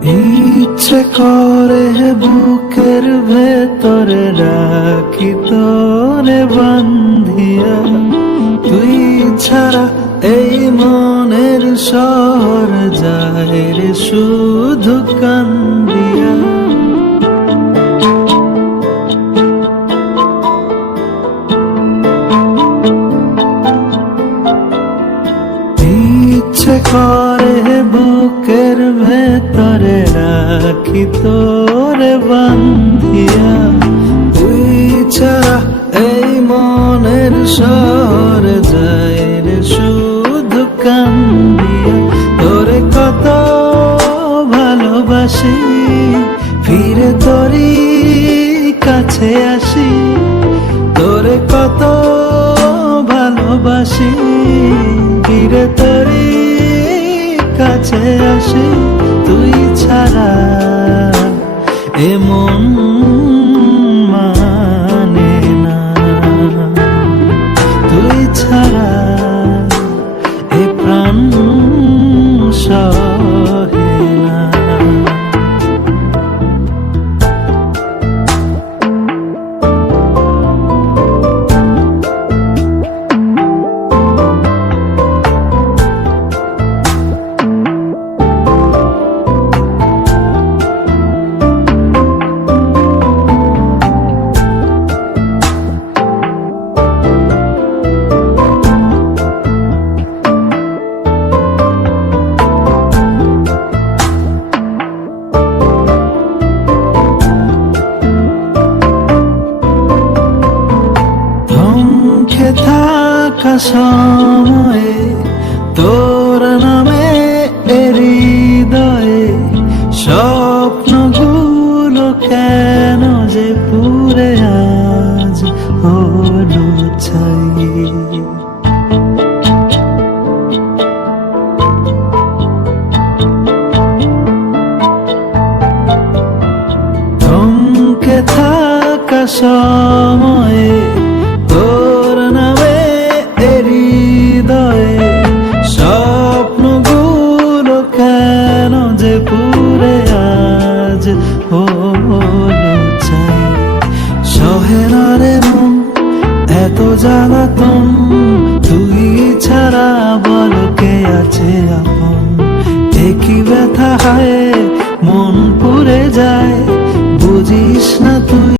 ইচ্ছে করে বুকের ভেতরে রাখি তোরে বান্ধিয়া, তুই ছাড়া এই মনের শহর যায় রে শুধু কান্দিয়া। ইচ্ছে করে বুকের ভেতরে রাখি তোরে বান্ধিয়া, তুই ছাড়া এই মনের শহর যায় রে শুধু কান্দিয়া। তোরে কত ভালোবাসি, ফিরে তোরই কাছে আসি। তোরে কত ভালোবাসি, ফিরে তোরই কাছে আসি। তুই ছাড়া এমন মানে না, তুই ছাড়া এ প্রাণ সহে না। থাকা সময়ে তোর নামে হৃদয়ে স্বপ্নগুলো কেন যে পুরে আজ হলো ছাই। থমকে থাকা সময়ে তোর নামে হৃদয়ে স্বপ্নগুলো কেন যে পুরে আজ হলো চাই। সহে না রে মন এত জ্বালাতন, তুই ছাড়া বল কে আছে আপন। একই ব্যথা হয় মন পুড়ে যায়, বুঝিস না তুই।